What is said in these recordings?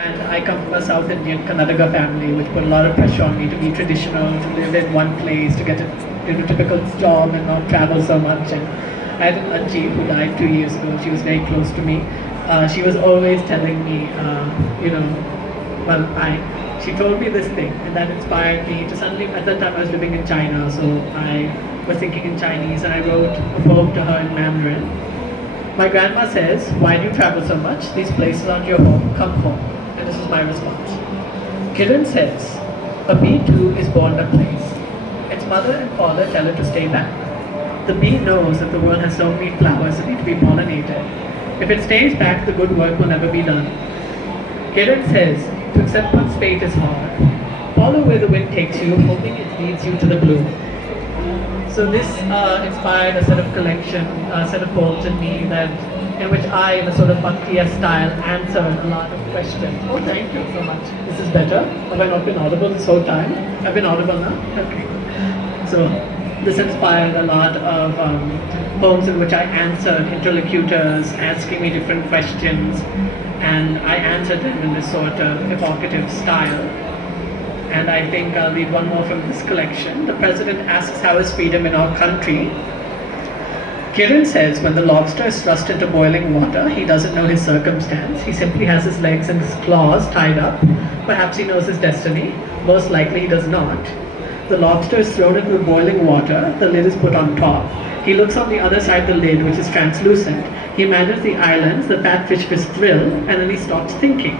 And I come from a South Indian Karnataka family, which put a lot of pressure on me to be traditional, to live in one place, to get a typical job and not travel so much. And I had an auntie who died 2 years ago. She was very close to me. She was always telling me, well, she told me this thing, and that inspired me to suddenly. At that time, I was living in China, so I was thinking in Chinese, and I wrote a poem to her in Mandarin. My grandma says, "Why do you travel so much? These places aren't your home. Come home." And this is my response. Kiran says, a bee too is born a place. Its mother and father tell it to stay back. The bee knows that the world has so many flowers that need to be pollinated. If it stays back, the good work will never be done. Kiran says, to accept one's fate is hard. Follow where the wind takes you, hoping it leads you to the blue. So this inspired a set of collection, a set of poems in me in which I, in a sort of bhaktiya style, answered a lot of questions. Oh, thank you so much. This is better. Have I not been audible this whole time? I've been audible now? Okay. So this inspired a lot of poems in which I answered interlocutors asking me different questions, and I answered them in this sort of evocative style. And I think I'll read one more from this collection. The president asks how is freedom in our country. Kiran says when the lobster is thrust into boiling water, he doesn't know his circumstance. He simply has his legs and his claws tied up. Perhaps he knows his destiny. Most likely he does not. The lobster is thrown into boiling water. The lid is put on top. He looks on the other side of the lid, which is translucent. He imagines the islands, the fat fish with thrill, and then he stops thinking.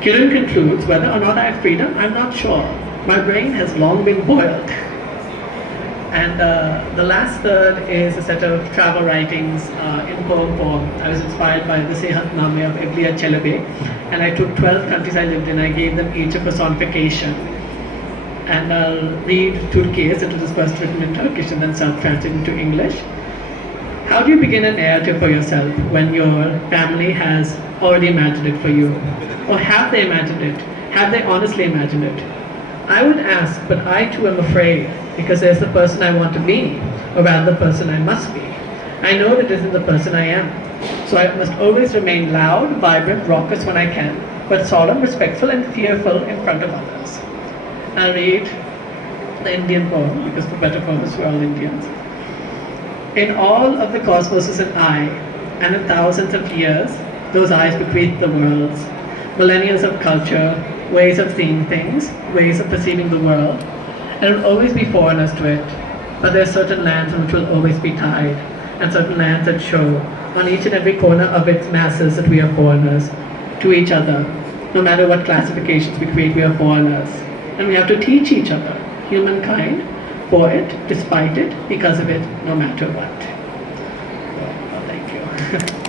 Kiran concludes, whether or not I have freedom, I'm not sure. My brain has long been boiled. And the last third is a set of travel writings in poem form. I was inspired by the Sehatname of Evliya Çelebi, and I took 12 countries I lived in. I gave them each a personification. And I'll read Turkish, it was first written in Turkish and then self-translated into English. How do you begin a narrative for yourself when your family has already imagined it for you? Or have they imagined it? Have they honestly imagined it? I would ask, but I too am afraid, because there's the person I want to be, or rather the person I must be. I know that this is the person I am. So I must always remain loud, vibrant, raucous when I can, but solemn, respectful, and fearful in front of others. I'll read the Indian poem, because for better purpose we're all Indians. In all of the cosmos is an eye, and in thousands of years, those eyes bequeath the worlds. Millennials of culture, ways of seeing things, ways of perceiving the world, and it will always be foreigners to it. But there are certain lands in which will always be tied, and certain lands that show on each and every corner of its masses that we are foreigners to each other. No matter what classifications we create, we are foreigners. And we have to teach each other, humankind, for it, despite it, because of it, no matter what. Well, thank you.